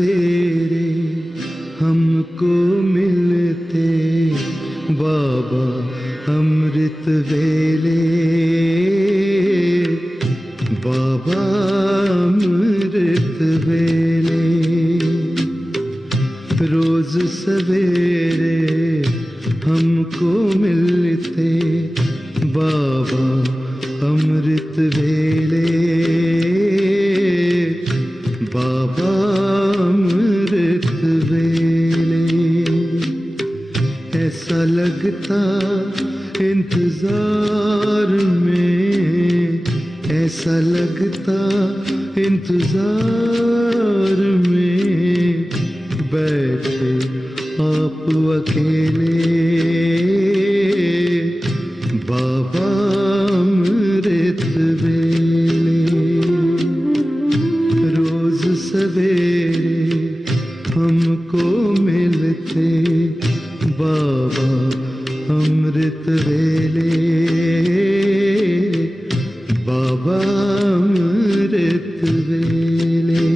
सवेरे हमको मिलते बाबा अमृत वेले, बाबा अमृत वेले। रोज सवेरे हमको मिलते बाबा अमृत वेले, बाबा अमृत वेले। ऐसा लगता इंतजार में, ऐसा लगता इंतजार में, बैठे आप अकेले बाबा अमृत वेले। रोज सवेरे हमको मिलते बाबा अमृत वेले, बाबा अमृत वेले।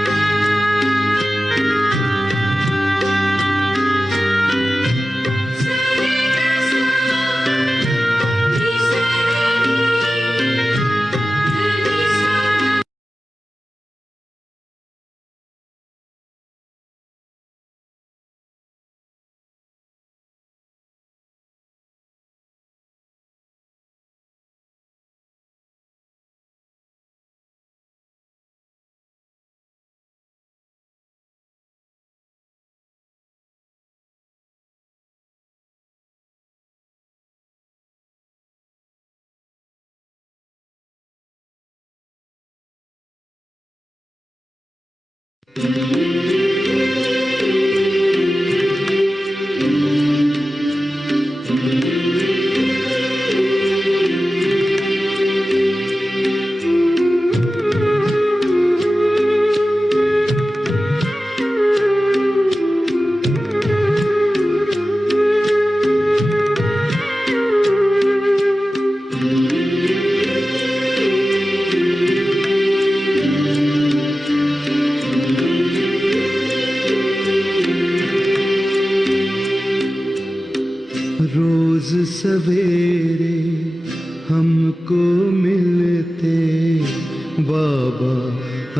रोज सवेरे हमको मिलते बाबा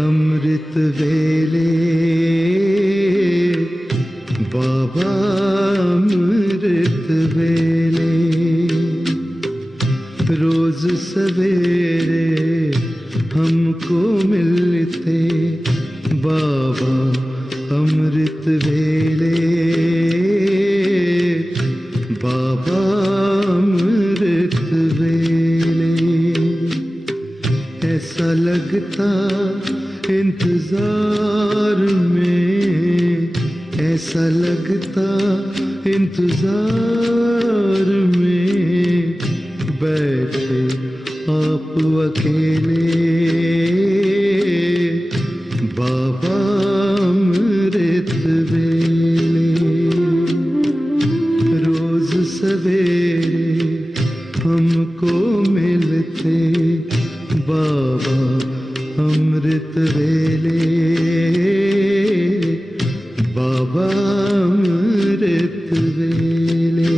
अमृत वेले, बाबा अमृत वेले। रोज सवेरे हमको मिलते बाबा अमृत वेले, बाबा अमृत वेले। ऐसा लगता इंतजार में, ऐसा लगता इंतजार में, बैठे आप अकेले बाबा अमृत वेले। रोज सवेरे हमको मिलते बाबा अमृत वेले, बाबा अमृत वेले।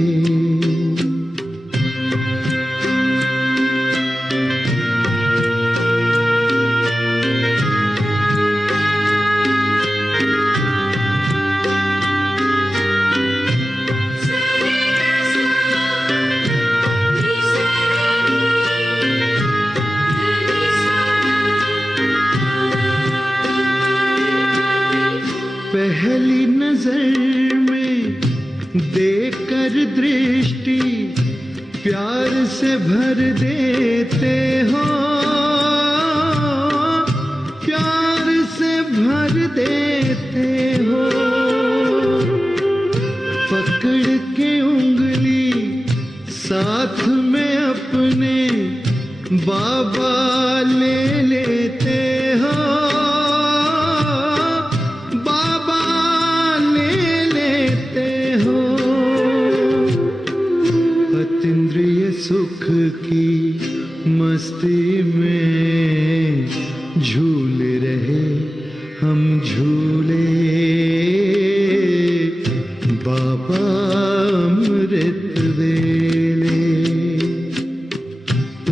पहली नजर में देखकर दृष्टि प्यार से भर देते हो, प्यार से भर देते हो। पकड़ के उंगली साथ में अपने बाबा ले लेते हो, सुख की मस्ती में झूल रहे हम झूले। बाबा अमृत वेले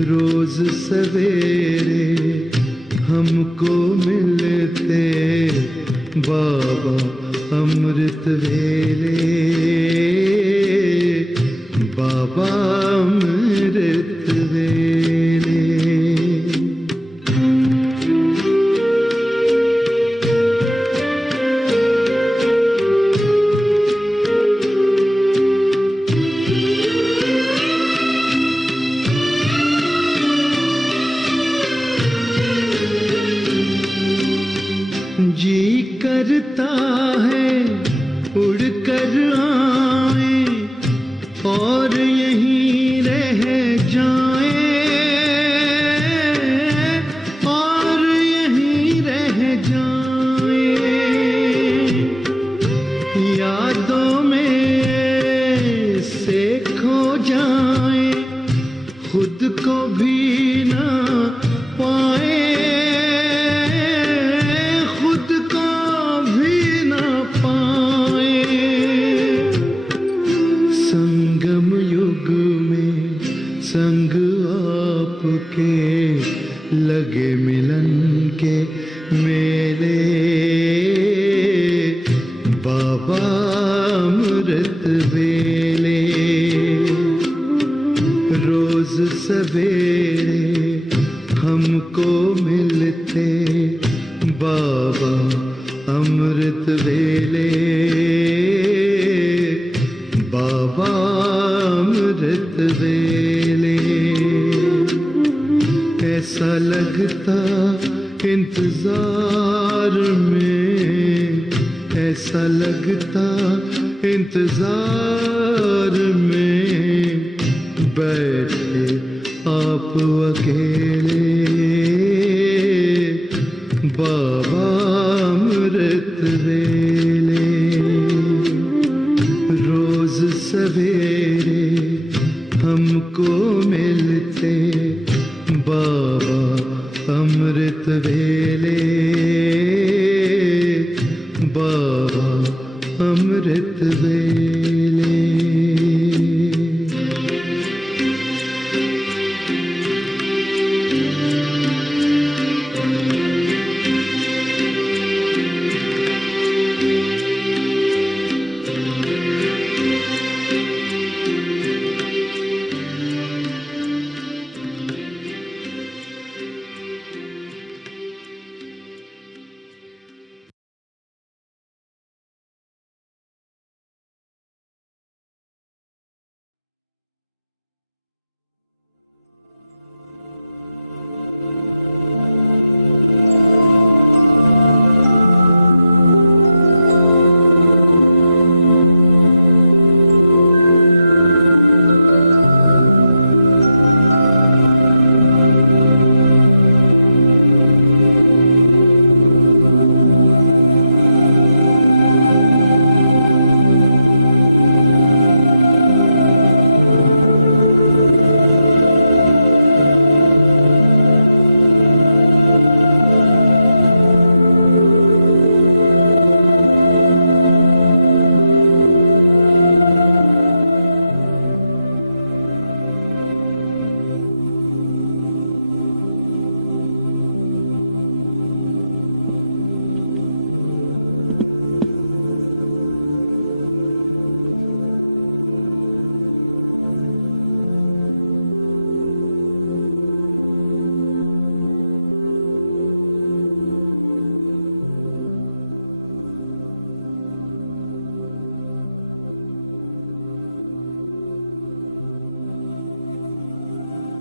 रोज सवेरे हमको मिलते बाबा अमृत वेले। बाबा अमृत वेले। जी करता है उड़कर आए और यहीं रह जाए, और यहीं रह जाए। यादों में से खो जाए, खुद को भी ना पाए, संग आपके लगे मिलन के मेले। बाबा अमृत वेले रोज सवेरे हमको मिलते बाबा अमृत वेले। बाबा अमृत वेले ऐसा लगता इंतजार में, ऐसा लगता इंतजार में बैठे आप अकेले। बाबा अमृत वेले रोज सवेरे हमको मिलते बाबा अमृत वेले। बाबा अमृत वेले।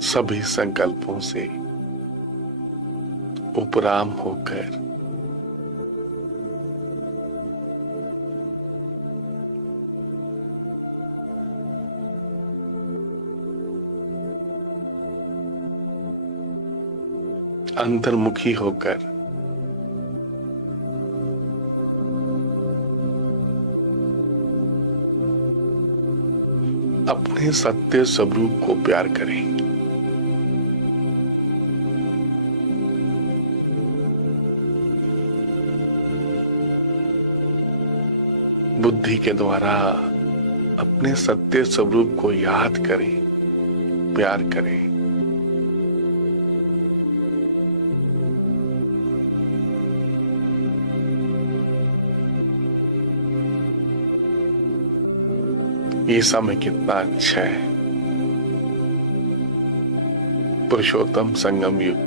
सभी संकल्पों से उपराम होकर अंतर्मुखी होकर अपने अपने सत्य स्वरूप को प्यार करें। बुद्धि के द्वारा अपने सत्य स्वरूप को याद करें, प्यार करें। ये समय कितना अच्छा है। पुरुषोत्तम संगम युग।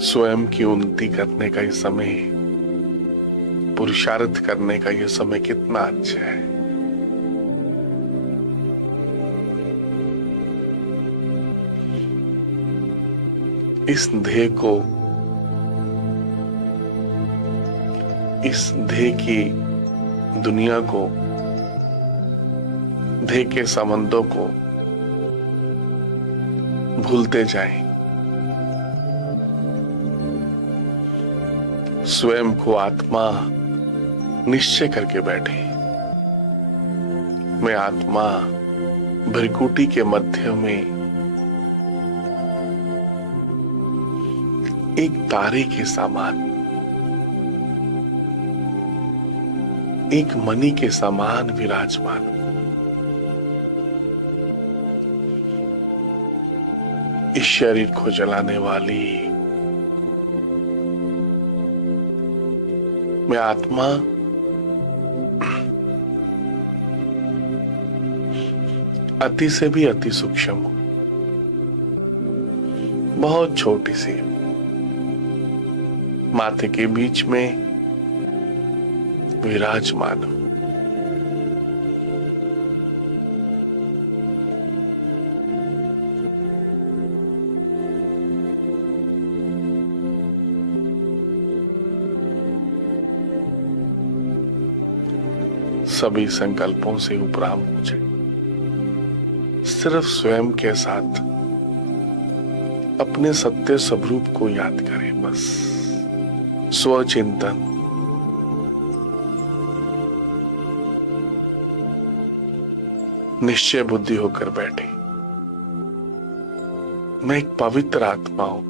स्वयं की उन्नति करने का ये समय, पुरुषार्थ करने का ये समय कितना अच्छा है। इस ध्येय को, इस ध्येय की दुनिया को, ध्येय के संबंधों को भूलते जाएं। स्वयं को आत्मा निश्चय करके बैठे। मैं आत्मा भ्रिकुटी के मध्य में एक तारे के समान, एक मणि के समान विराजमान। इस शरीर को जलाने वाली मैं आत्मा अति से भी अति सूक्ष्म हूं, बहुत छोटी सी, माथे के बीच में विराजमान हूं। सभी संकल्पों से उपराम हो जाए। सिर्फ स्वयं के साथ अपने सत्य स्वरूप को याद करें। बस स्वचिंतन। निश्चय बुद्धि होकर बैठे। मैं एक पवित्र आत्मा हूं।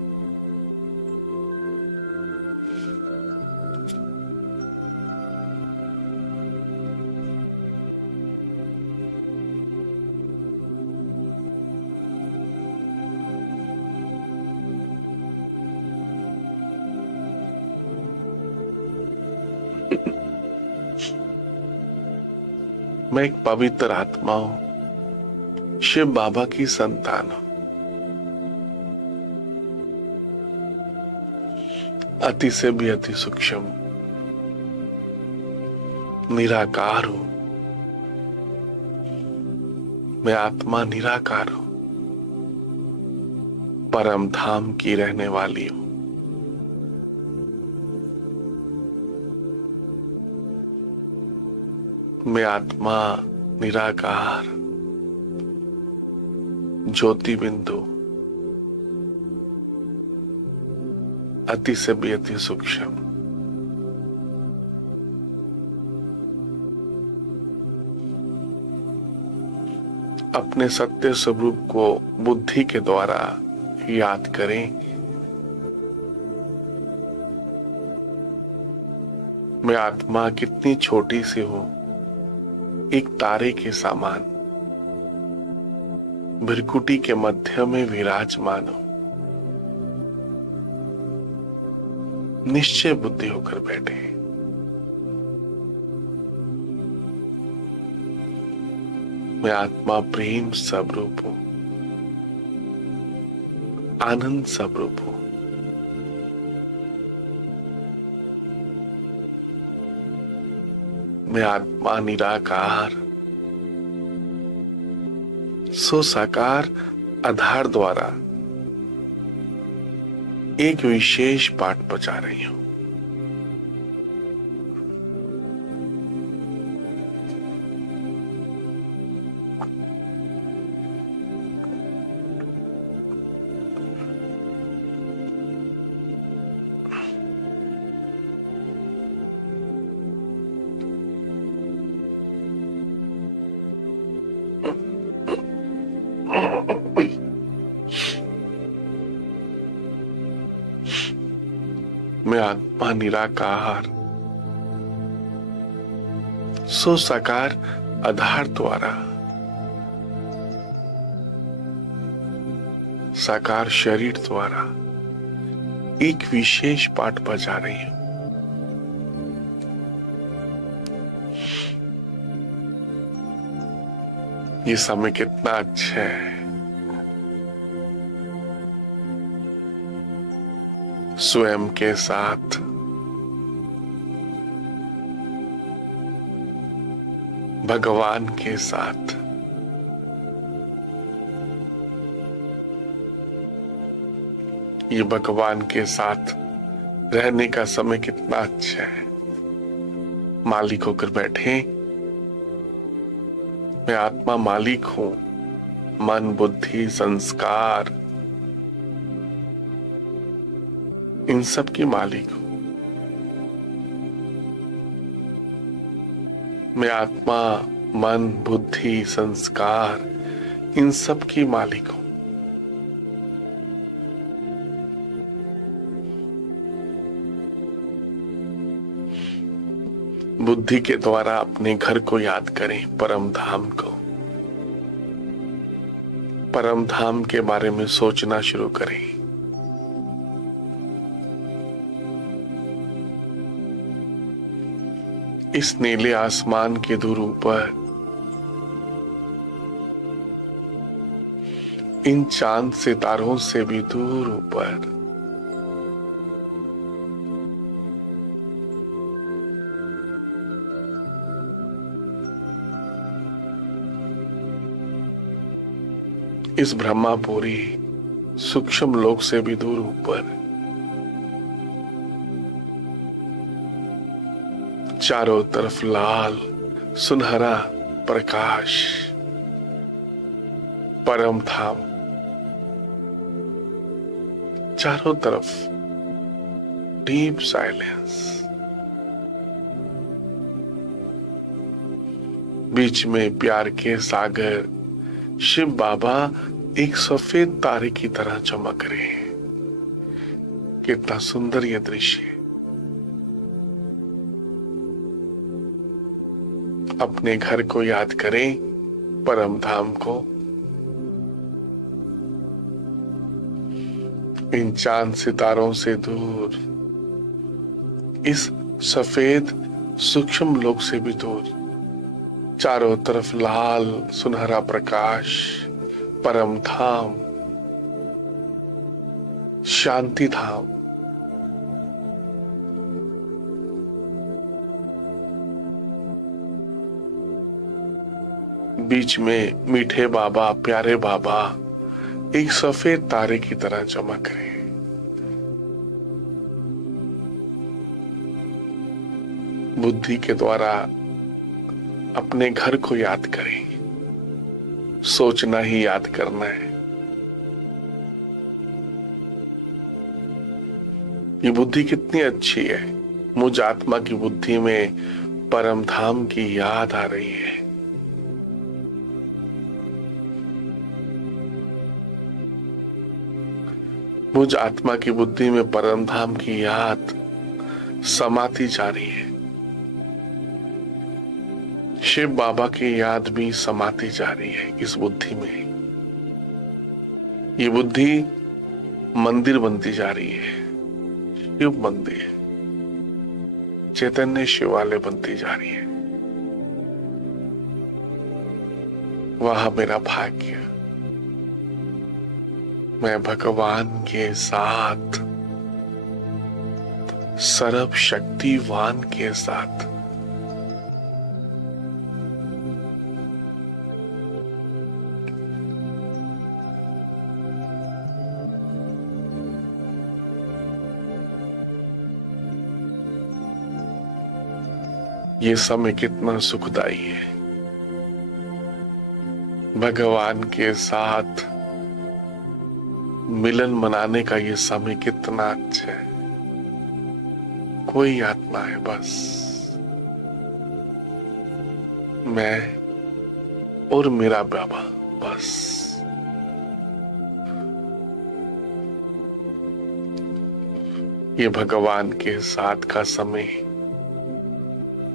मैं एक पवित्र आत्मा हूं, शिव बाबा की संतान हूं। अति से भी अति सूक्ष्म, निराकार हूं। मैं आत्मा निराकार हूं, परम धाम की रहने वाली हूं। मैं आत्मा निराकार, ज्योति बिंदु, अति से भी अति सूक्ष्म। अपने सत्य स्वरूप को बुद्धि के द्वारा याद करें। मैं आत्मा कितनी छोटी सी हूं, एक तारे के समान, भ्रिकुटी के मध्य में विराजमान हूं। निश्चय बुद्धि होकर बैठे। मैं आत्मा प्रेम स्वरूप हूं, आनंद स्वरूप हूं। मैं आत्मा निराकार, सो साकार आधार द्वारा एक विशेष पाठ बचा रही हूं। मैं आत्मा निराकार, सो साकार आधार द्वारा साकार शरीर द्वारा एक विशेष पाठ बजा रही हूं। ये समय कितना अच्छा है। स्वयं के साथ भगवान के साथ ये भगवान के साथ रहने का समय कितना अच्छा है। मालिक होकर बैठे, मैं आत्मा मालिक हूं, मन बुद्धि संस्कार इन सब की मालिक हूं। मैं आत्मा मन बुद्धि संस्कार इन सब की मालिक हूं। बुद्धि के द्वारा अपने घर को याद करें, परम धाम को। परम धाम के बारे में सोचना शुरू करें। इस नीले आसमान के दूर ऊपर इन चांद सितारों से भी दूर ऊपर इस ब्रह्मापुरी सूक्ष्म लोक से भी दूर ऊपर चारों तरफ लाल सुनहरा प्रकाश, परम धाम। चारों तरफ डीप साइलेंस, बीच में प्यार के सागर शिव बाबा एक सफेद तारे की तरह चमक रहे हैं। कितना सुंदर यह दृश्य है। अपने घर को याद करें, परम धाम को। इन चांद सितारों से दूर, इस सफेद सूक्ष्म लोक से भी दूर, चारों तरफ लाल सुनहरा प्रकाश, परम धाम, शांति धाम। बीच में मीठे बाबा प्यारे बाबा एक सफेद तारे की तरह चमक रहे हैं। बुद्धि के द्वारा अपने घर को याद करें। सोचना ही याद करना है। ये बुद्धि कितनी अच्छी है। मुझ आत्मा की बुद्धि में परम धाम की याद आ रही है। मुझ आत्मा की बुद्धि में परम धाम की याद समाती जा रही है। शिव बाबा की याद भी समाती जा रही है इस बुद्धि में। ये बुद्धि मंदिर बनती जा रही है। शिव मंदिर, चैतन्य शिवालय बनती जा रही है। वह मेरा भाग्य। मैं भगवान के साथ, सर्व शक्तिवान के साथ ये समय कितना सुखदाई है। भगवान के साथ मिलन मनाने का ये समय कितना अच्छा है। कोई आत्मा है बस, मैं और मेरा बाबा बस। ये भगवान के साथ का समय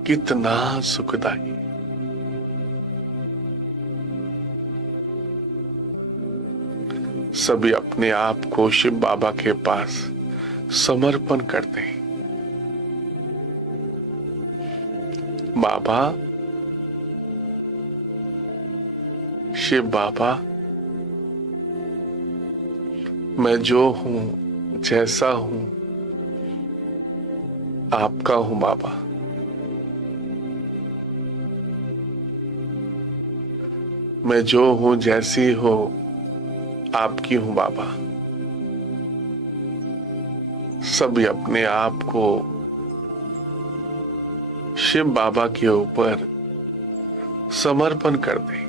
कितना सुखदाई। सभी अपने आप को शिव बाबा के पास समर्पण कर दें। बाबा, शिव बाबा, मैं जो हूं, जैसा हूं, आपका हूं बाबा। मैं जो हूं, जैसी हो, आपकी हूं बाबा। सभी अपने आप को शिव बाबा के ऊपर समर्पण कर दें।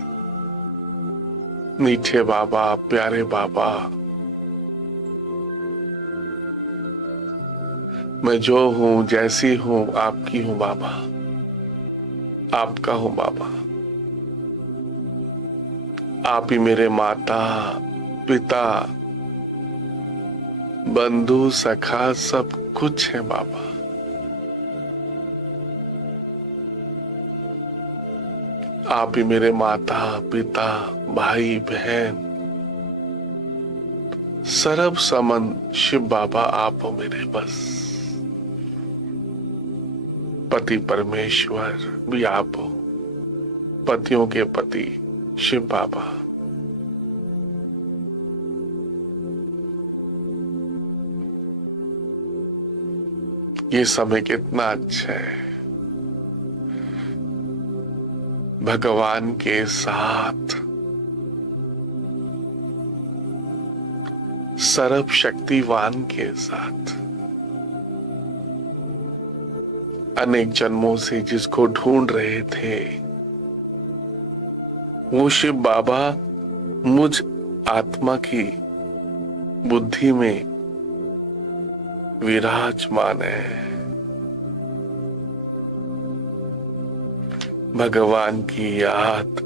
मीठे बाबा, प्यारे बाबा, मैं जो हूं, जैसी हूं, आपकी हूं बाबा, आपका हूं बाबा। आप ही मेरे माता, पिता, बंधु, सखा सब कुछ है बाबा। आप ही मेरे माता, पिता, भाई, बहन, सर्व संबंध शिव बाबा आप हो मेरे बस। पति परमेश्वर भी आप हो, पतियों के पति शिव बाबा। ये समय कितना अच्छा है, भगवान के साथ, सर्व शक्तिवान के साथ। अनेक जन्मों से जिसको ढूंढ रहे थे, वो शिव बाबा मुझ आत्मा की बुद्धि में विराजमान है। भगवान की याद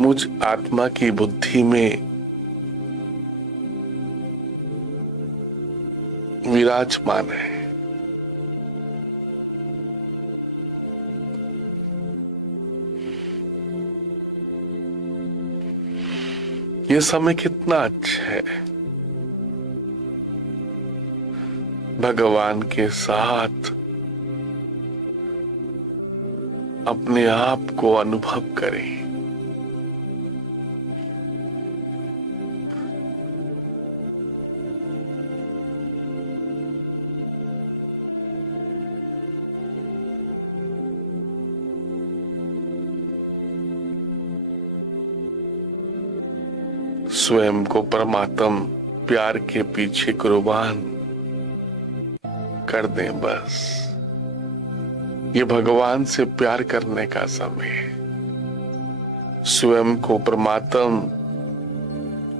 मुझ आत्मा की बुद्धि में विराजमान है। ये समय कितना अच्छा है, भगवान के साथ अपने आप को अनुभव करें। स्वयं को परमात्म प्यार के पीछे कुर्बान कर दें बस। ये भगवान से प्यार करने का समय है। स्वयं को परमात्म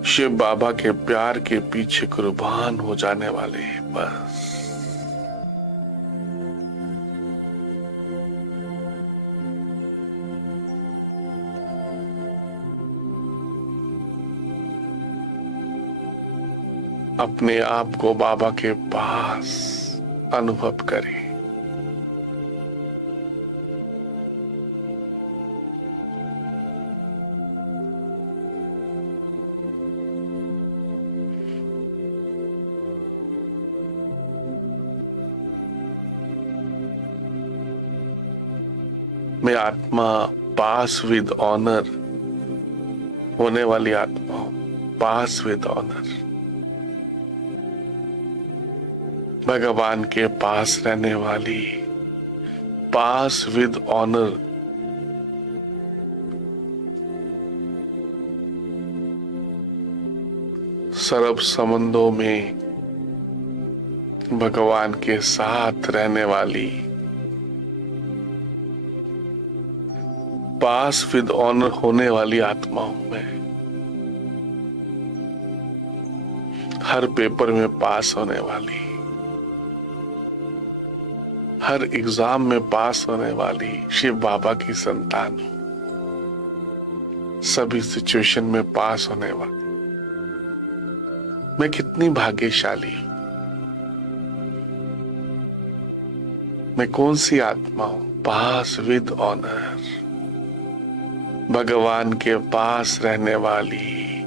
शिव बाबा के प्यार के पीछे कुर्बान हो जाने वाले हैं बस। अपने आप को बाबा के पास अनुभव करें। मैं आत्मा पास विद ऑनर होने वाली आत्मा हूं, पास विद ऑनर। भगवान के पास रहने वाली, पास विद ऑनर। सर्व संबंधों में भगवान के साथ रहने वाली, पास विद ऑनर होने वाली आत्मा हूं मैं। हर पेपर में पास होने वाली, हर एग्जाम में पास होने वाली शिव बाबा की संतान हूं। सभी सिचुएशन में पास होने वाली, मैं कितनी भाग्यशाली हूं। मैं कौन सी आत्मा हूं? पास विद ऑनर, भगवान के पास रहने वाली,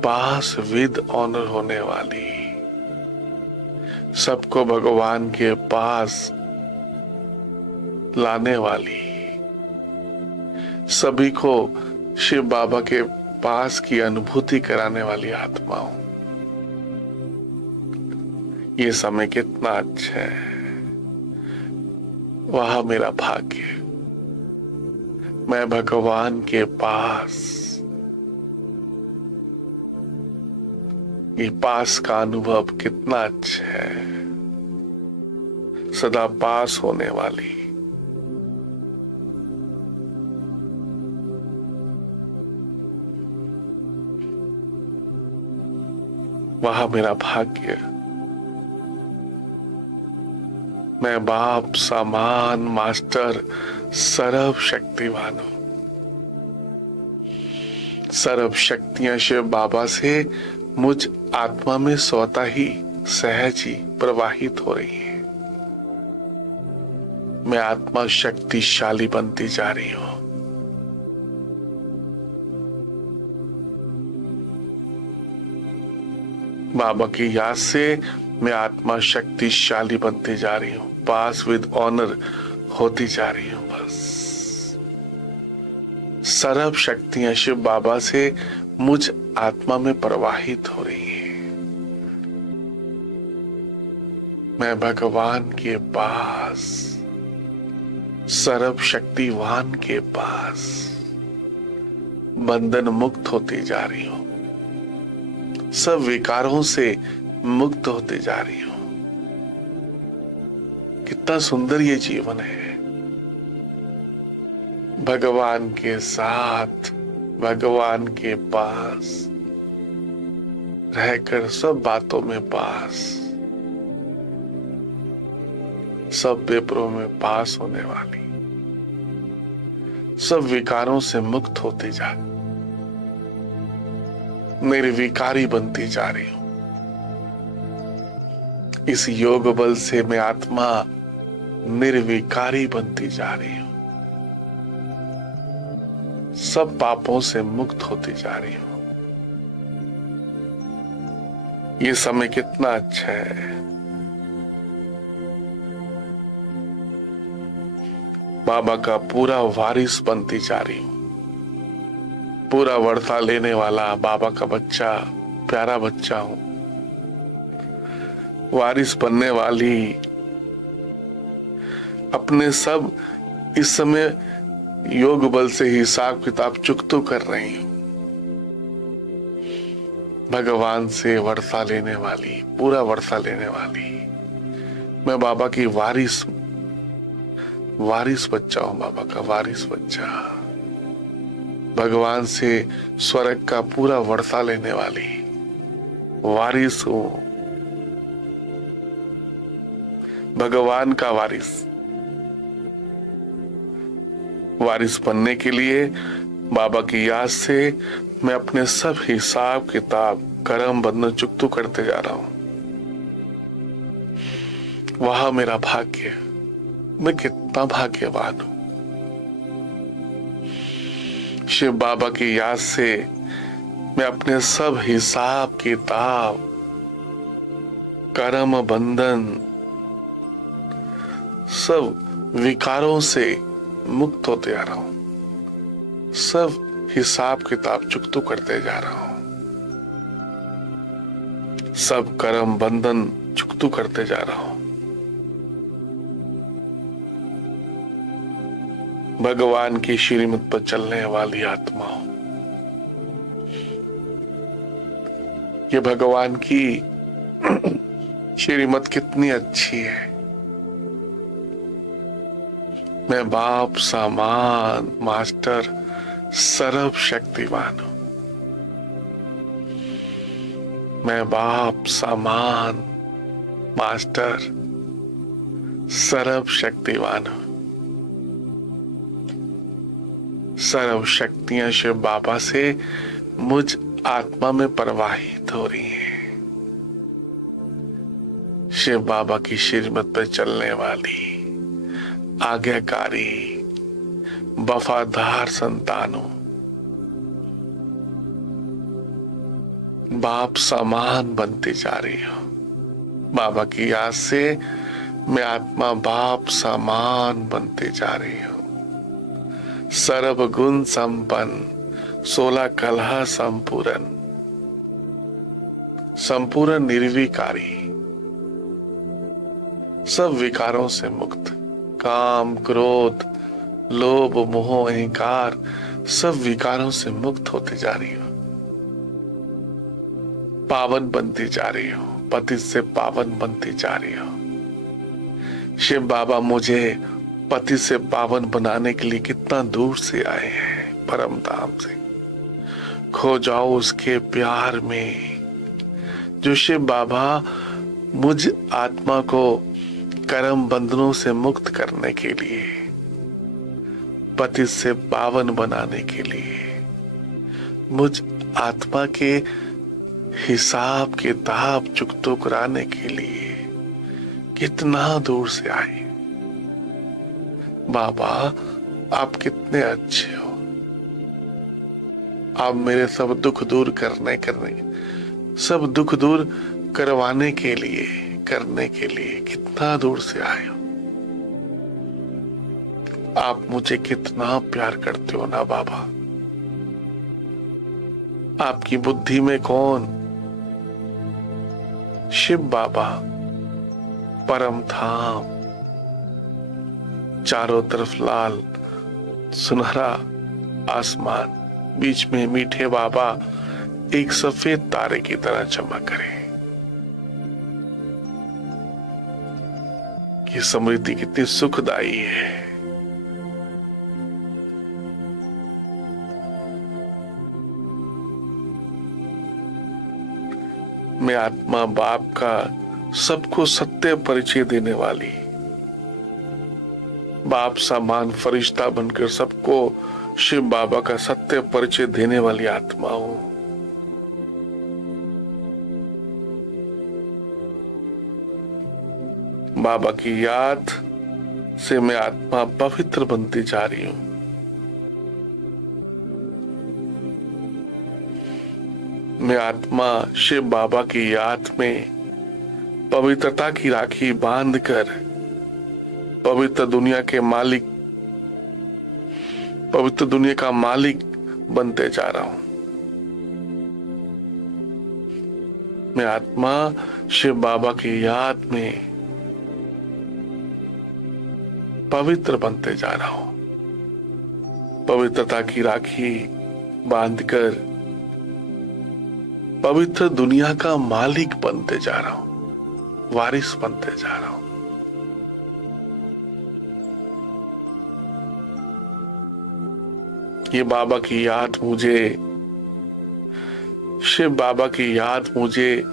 पास विद ऑनर होने वाली, सबको भगवान के पास लाने वाली, सभी को शिव बाबा के पास की अनुभूति कराने वाली आत्मा हूं। ये समय कितना अच्छा है, वह मेरा भाग्य। मैं भगवान के पास, ये पास का अनुभव कितना अच्छा है, सदा पास होने वाली। वह मेरा भाग्य। मैं बाप समान मास्टर सर्व शक्तिवान हूं। सर्व शक्तियां शिव बाबा से मुझ आत्मा में स्वतः ही सहज ही प्रवाहित हो रही है। मैं आत्मा शक्तिशाली बनती जा रही हूं। बाबा की याद से मैं आत्मा शक्तिशाली बनती जा रही हूं, पास विद ऑनर होती जा रही हूं। बस सर्व शक्तियां शिव बाबा से मुझ आत्मा में प्रवाहित हो रही है। मैं भगवान के पास, सर्व शक्तिवान के पास बंधन मुक्त होती जा रही हूं। सब विकारों से मुक्त होते जा रही हूं। कितना सुंदर ये जीवन है, भगवान के साथ, भगवान के पास रहकर सब बातों में पास, सब पेपरों में पास होने वाली, सब विकारों से मुक्त होते जा, निर्विकारी बनती जा रही हूं। इस योग बल से मैं आत्मा निर्विकारी बनती जा रही हूं। सब पापों से मुक्त होती जा रही हूं। ये समय कितना अच्छा है। बाबा का पूरा वारिस बनती जा रही हूं। पूरा वर्ता लेने वाला बाबा का बच्चा, प्यारा बच्चा हूं। वारिस बनने वाली, अपने सब इस समय योग बल से हिसाब किताब चुकतो कर रही हूं। भगवान से वर्षा लेने वाली, पूरा वर्षा लेने वाली, मैं बाबा की वारिस बच्चा हूं। बाबा का वारिस बच्चा, भगवान से स्वर्ग का पूरा वर्षा लेने वाली वारिस हूं। भगवान का वारिस बनने के लिए बाबा की याद से मैं अपने सब हिसाब किताब, कर्म बंधन चुकतू करते जा रहा हूं। वह मेरा भाग्य। मैं कितना भाग्यवान हूं। शिव बाबा की याद से मैं अपने सब हिसाब किताब, कर्म बंधन, सब विकारों से मुक्त होते जा रहा हूं। सब हिसाब किताब चुकतू करते जा रहा हूं। सब कर्म बंधन चुकतू करते जा रहा हूं। भगवान की श्रीमत पर चलने वाली आत्मा हूं। ये भगवान की श्रीमत कितनी अच्छी है। मैं बाप समान मास्टर सर्व शक्तिवान हूं। मैं बाप समान मास्टर सर्व शक्तिवान हूं। सर्व शक्तियां शिव बाबा से मुझ आत्मा में प्रवाहित हो रही हैं। शिव बाबा की श्रीमत पर चलने वाली आज्ञाकारी वफादार संतानों, बाप समान बनते जा रही हो। बाबा की याद से मैं आत्मा बाप समान बनते जा रही हूं। सर्व गुण संपन्न, 16 कलह संपूर्ण, संपूर्ण निर्विकारी, सब विकारों से मुक्त, काम क्रोध लोभ मोह अहंकार सब विकारों से मुक्त होते जा रही हो। पावन बनती जा रही हो, पति से पावन बनती जा रही हो। शिव बाबा मुझे पति से पावन बनाने के लिए कितना दूर से आए हैं, परम धाम से। खो जाओ उसके प्यार में। जो शिव बाबा मुझ आत्मा को कर्म बंधनों से मुक्त करने के लिए, पति से पावन बनाने के लिए, मुझ आत्मा के हिसाब किताब चुकतो कराने के लिए कितना दूर से आए। बाबा आप कितने अच्छे हो। आप मेरे सब दुख दूर करने सब दुख दूर करवाने के लिए, करने के लिए कितना दूर से आए हो। आप मुझे कितना प्यार करते हो ना बाबा। आपकी बुद्धि में कौन? शिव बाबा, परम धाम, चारों तरफ लाल सुनहरा आसमान, बीच में मीठे बाबा एक सफेद तारे की तरह चमक रहे। ये समृद्धि कितनी सुखदाई है। मैं आत्मा बाप का सबको सत्य परिचय देने वाली, बाप समान फरिश्ता बनकर सबको शिव बाबा का सत्य परिचय देने वाली आत्मा हूं। बाबा की याद से मैं आत्मा पवित्र बनती जा रही हूं। मैं आत्मा शिव बाबा की याद में पवित्रता की राखी बांधकर पवित्र दुनिया के मालिक, पवित्र दुनिया का मालिक बनते जा रहा हूं। मैं आत्मा शिव बाबा की याद में पवित्र बनते जा रहा हूं। पवित्रता की राखी बांधकर पवित्र दुनिया का मालिक बनते जा रहा हूं, वारिस बनते जा रहा हूं। ये बाबा की याद मुझे, शिव बाबा की याद मुझे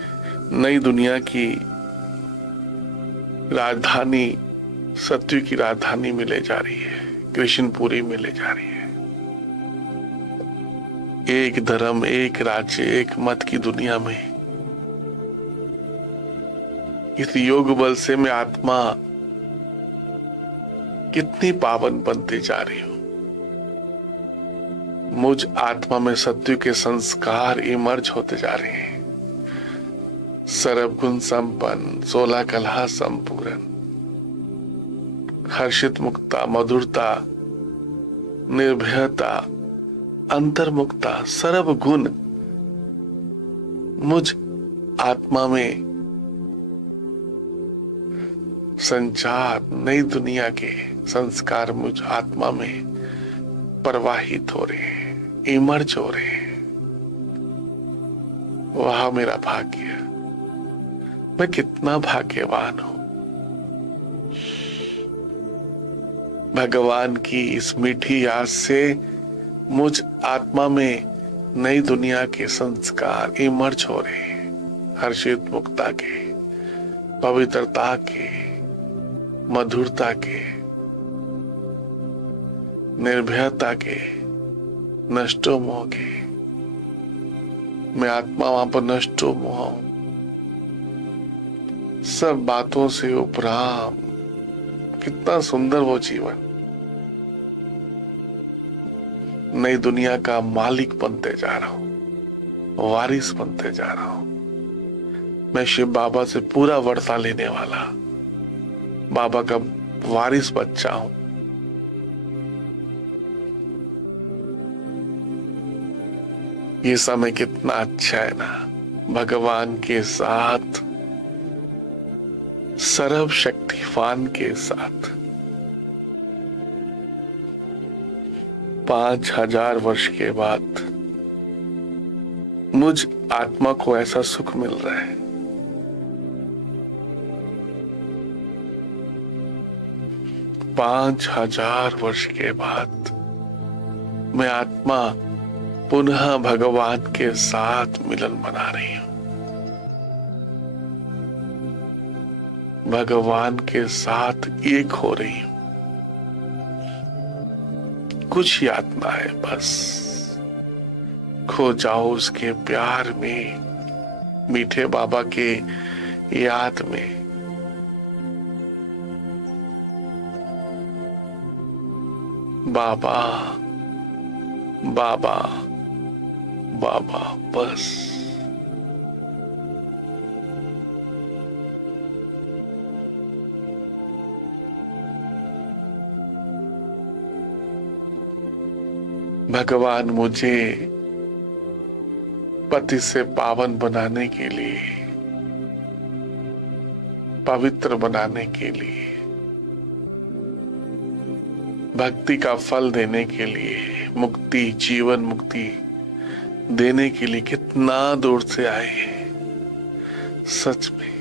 नई दुनिया की राजधानी, सत्य की राजधानी में ले जा रही है, कृष्णपुरी में ले जा रही है। एक धर्म, एक राज्य, एक मत की दुनिया में इस योग बल से मैं आत्मा कितनी पावन बनती जा रही हूं। मुझ आत्मा में सत्य के संस्कार इमर्ज होते जा रहे हैं। सर्वगुण संपन्न, 16 कला संपूर्ण, हर्षित मुक्ता, मधुरता, निर्भयता, अंतर्मुक्ता, सर्व गुण मुझ आत्मा में संचार, नई दुनिया के संस्कार मुझ आत्मा में प्रवाहित हो रहे हैं, इमर्ज हो रहे हैं। वाह मेरा भाग्य, मैं कितना भाग्यवान हूं। भगवान की इस मीठी याद से मुझ आत्मा में नई दुनिया के संस्कार इमर्ज हो रहे हैं। हर्षित मुक्ता के, पवित्रता के, मधुरता के, निर्भयता के, नष्टो मोह के, मैं आत्मा वहां पर नष्ट हुआ हूं, सब बातों से उपराम। कितना सुंदर वो जीवन। नई दुनिया का मालिक बनते जा रहा हूं, वारिस बनते जा रहा हूं। मैं शिव बाबा से पूरा वर्षा लेने वाला बाबा का वारिस बच्चा हूं। ये समय कितना अच्छा है ना, भगवान के साथ, सर्वशक्तिवान के साथ। 5000 वर्ष के बाद मुझ आत्मा को ऐसा सुख मिल रहा है। पांच 5000 वर्ष के बाद मैं आत्मा पुनः भगवान के साथ मिलन बना रही हूं। भगवान के साथ एक हो रही हूं। कुछ यातना है बस, खो जाओ उसके प्यार में, मीठे बाबा के याद में। बाबा बाबा बाबा बस। भगवान मुझे पति से पावन बनाने के लिए, पवित्र बनाने के लिए, भक्ति का फल देने के लिए, मुक्ति, जीवन मुक्ति देने के लिए कितना दूर से आए हैं। सच में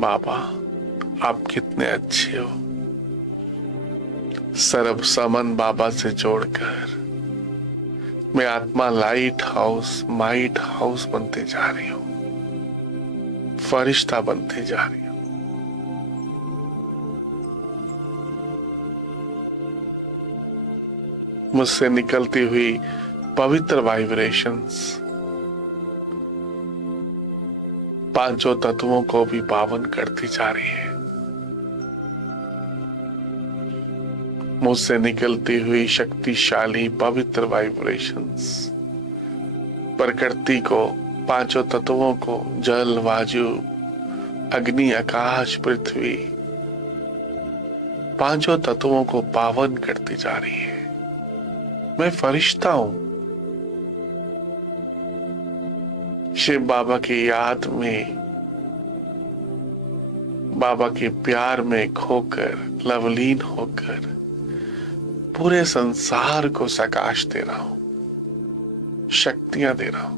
बाबा आप कितने अच्छे हो। सर्व समन बाबा से जोड़कर मैं आत्मा लाइट हाउस, माइट हाउस बनते जा रही हूं, फरिश्ता बनते जा रही हूं। मुझसे निकलती हुई पवित्र वाइब्रेशंस पांचों तत्वों को भी पावन करती जा रही है। मुझसे निकलती हुई शक्तिशाली पवित्र वाइब्रेशंस प्रकृति को, पांचों तत्वों को, जल, वायु, अग्नि, आकाश, पृथ्वी, पांचों तत्वों को पावन करती जा रही है। मैं फरिश्ता हूं। शिव बाबा की याद में, बाबा के प्यार में खोकर, लवलीन होकर पूरे संसार को प्रकाश दे रहा हूं, शक्तियां दे रहा हूं।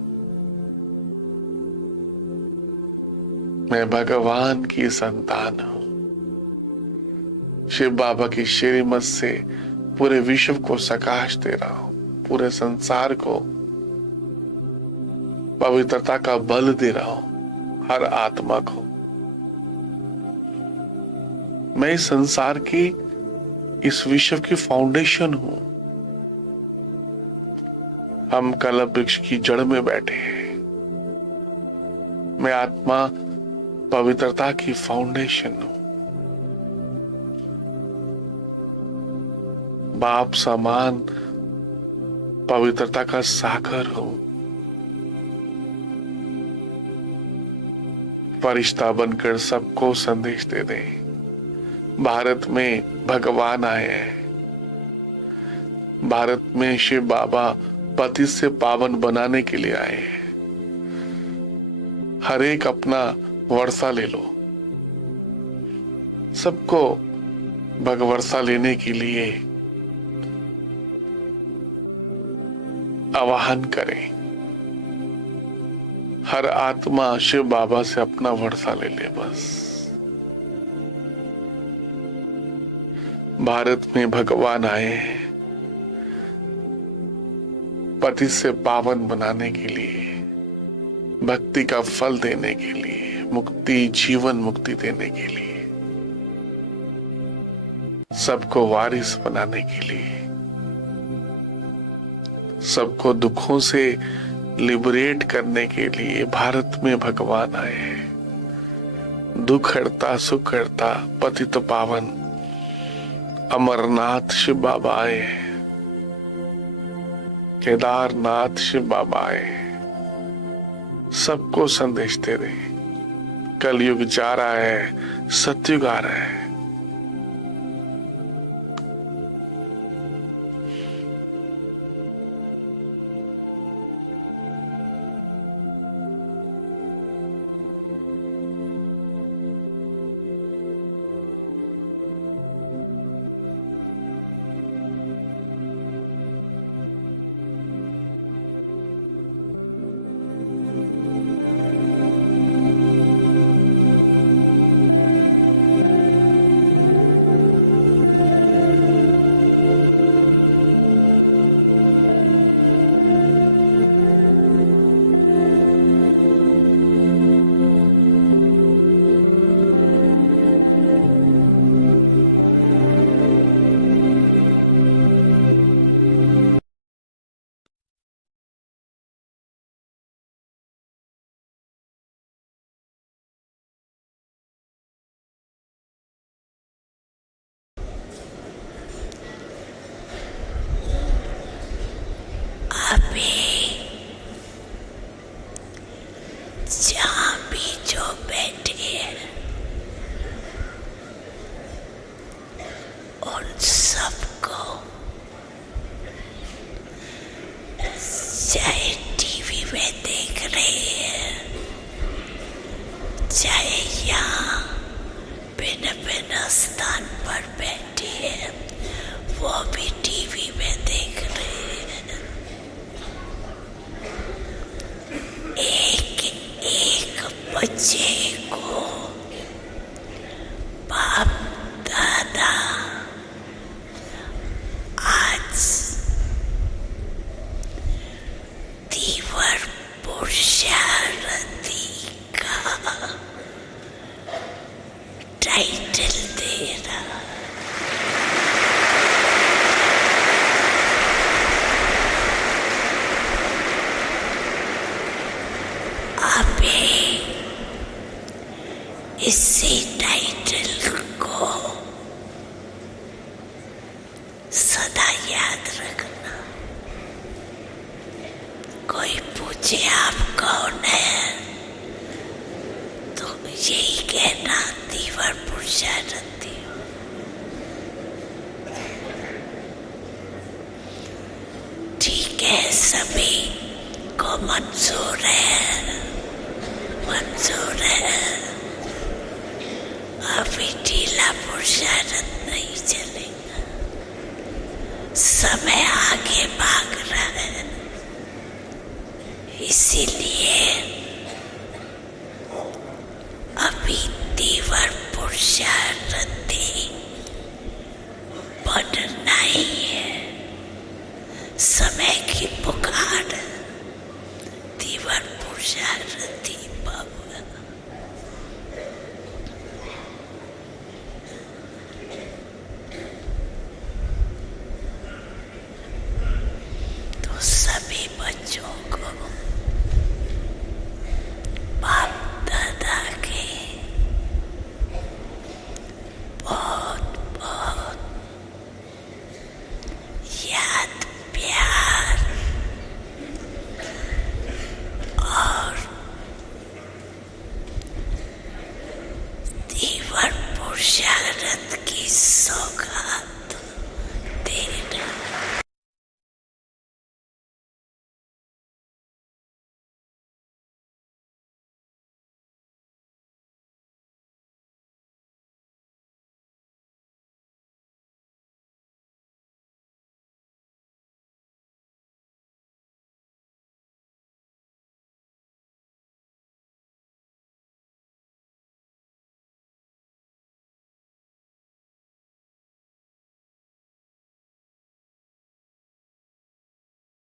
मैं भगवान की संतान हूं। शिव बाबा की श्रीमत से पूरे विश्व को प्रकाश दे रहा हूं, पूरे संसार को पवित्रता का बल दे रहा हूं, हर आत्मा को। मैं इस संसार की, इस विश्व की फाउंडेशन हूं। हम कलप वृक्ष की जड़ में बैठे हैं। मैं आत्मा पवित्रता की फाउंडेशन हूं। बाप समान पवित्रता का सागर हूं। फरिश्ता बनकर सबको संदेश दे दें। भारत में भगवान आए हैं। भारत में शिव बाबा पति से पावन बनाने के लिए आए हैं। हर एक अपना वर्षा ले लो। सबको भगवर्षा लेने के लिए आवाहन करें। हर आत्मा शिव बाबा से अपना वर्षा ले ले बस। भारत में भगवान आए हैं पति से पावन बनाने के लिए, भक्ति का फल देने के लिए, मुक्ति, जीवन मुक्ति देने के लिए। सबको वारिस बनाने के लिए, सबको दुखों से लिबरेट करने के लिए भारत में भगवान आए हैं। दुख हरता सुख हरता पतित पावन अमरनाथ शिव बाबा आए हैं, केदारनाथ शिव बाबा आए हैं। सबको संदेश दे रहे, कलयुग जा रहा है, सतयुग आ रहा है। जहाँ भी जो बैठे हैं उन सबको, चाहे टीवी में देख रहे हैं, चाहे यहाँ भिन्न भिन्न स्थान पर बैठे हैं, वो भी टीवी में देख रहे हैं। एक एक बच्चे को बाप दादा आज तीवर पुरुषार्थी का टाइटल दे रहा। अबे इसी टाइटल को सदा याद रखना। कोई पूछे आप कौन है तो यही कहना, तीवर पुरुषार्थी। ठीक है, सभी को मंजूर है, मंजूर है। अभी ढीला पुरुषार्थ नहीं चलेगा, समय आगे भाग रहा है। इसीलिए अभी तीवर पुरुषार्थी बनना ही है। समय की पुकार, तीवर पुरुषार्थी